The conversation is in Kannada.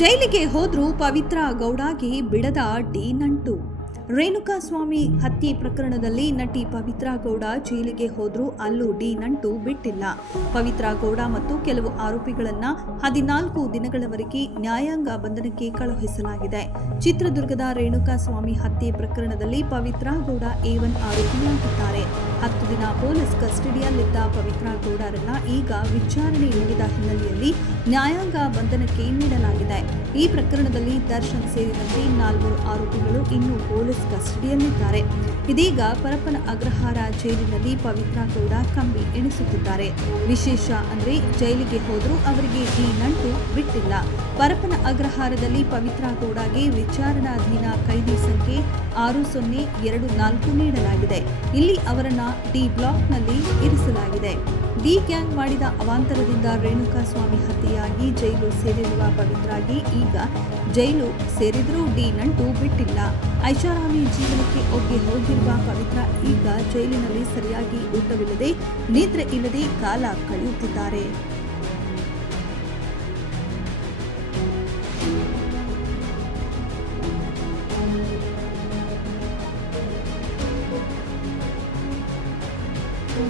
ಜೈಲಿಗೆ ಹೋದ್ರೂ ಪವಿತ್ರ ಗೌಡಗೆ ಬಿಡದ ಡಿ ನಂಟು. ರೇಣುಕಾಸ್ವಾಮಿ ಹತ್ಯೆ ಪ್ರಕರಣದಲ್ಲಿ ನಟಿ ಪವಿತ್ರ ಗೌಡ ಜೈಲಿಗೆ ಹೋದ್ರೂ ಅಲ್ಲೂ ಡಿ ನಂಟು ಬಿಟ್ಟಿಲ್ಲ. ಪವಿತ್ರ ಗೌಡ ಮತ್ತು ಕೆಲವು ಆರೋಪಿಗಳನ್ನ 14 ದಿನಗಳವರೆಗೆ ನ್ಯಾಯಾಂಗ ಬಂಧನಕ್ಕೆ ಕಳುಹಿಸಲಾಗಿದೆ. ಚಿತ್ರದುರ್ಗದ ರೇಣುಕಾಸ್ವಾಮಿ ಹತ್ಯೆ ಪ್ರಕರಣದಲ್ಲಿ ಪವಿತ್ರ ಗೌಡ A1 ಆರೋಪಿಯಾಗಿದ್ದಾರೆ. 10 ದಿನ ಪೊಲೀಸ್ ಕಸ್ಟಡಿಯಲ್ಲಿದ್ದ ಪವಿತ್ರ ಗೌಡರನ್ನ ಈಗ ವಿಚಾರಣೆ ಮುಗಿದ ಹಿನ್ನೆಲೆಯಲ್ಲಿ ನ್ಯಾಯಾಂಗ ಬಂಧನಕ್ಕೆ ನೀಡಲಾಗಿದೆ. ಈ ಪ್ರಕರಣದಲ್ಲಿ ದರ್ಶನ್ ಸೇರಿದಂತೆ 4 ಆರೋಪಿಗಳು ಇನ್ನೂ ಪೊಲೀಸ್ ಕಸ್ಟಡಿಯಲ್ಲಿದ್ದಾರೆ. ಇದೀಗ ಪರಪ್ಪನ ಅಗ್ರಹಾರ ಜೈಲಿನಲ್ಲಿ ಪವಿತ್ರ ಗೌಡ ಕಂಬಿ ಎಣಿಸುತ್ತಿದ್ದಾರೆ. ವಿಶೇಷ ಅಂದ್ರೆ ಜೈಲಿಗೆ ಹೋದ್ರೂ ಅವರಿಗೆ ಡಿ ನಂಟು ಬಿಟ್ಟಿಲ್ಲ. ಪರಪ್ಪನ ಅಗ್ರಹಾರದಲ್ಲಿ ಪವಿತ್ರ ಗೌಡಗೆ ವಿಚಾರಣಾಧೀನ ಕೈದಿ ಸಂಖ್ಯೆ 6024 ನೀಡಲಾಗಿದೆ. ಇಲ್ಲಿ ಅವರನ್ನ ಡಿ ಬ್ಲಾಕ್ನಲ್ಲಿ ಇರಿಸಲಾಗಿದೆ. ಡಿ ಗ್ಯಾಂಗ್ ಮಾಡಿದ ಅವಾಂತರದಿಂದ ರೇಣುಕಾಸ್ವಾಮಿ ಹತ್ಯೆಯಾಗಿ ಜೈಲು ಸೇರಿರುವ ಪವಿತ್ರಾಗೆ ಈಗ ಜೈಲು ಸೇರಿದ್ರೂ ಡಿ ನಂಟು ಬಿಟ್ಟಿಲ್ಲ. ಐಷಾರಾಮಿ ಜೀವನಕ್ಕೆ ಒಗ್ಗಿ ಹೋಗಿರುವ ಪವಿತ್ರ ಈಗ ಜೈಲಿನಲ್ಲಿ ಸರಿಯಾಗಿ ಊಟವಿಲ್ಲದೆ ನಿದ್ರೆ ಇಲ್ಲದೆ ಕಾಲ ಕಳೆಯುತ್ತಿದ್ದಾರೆ.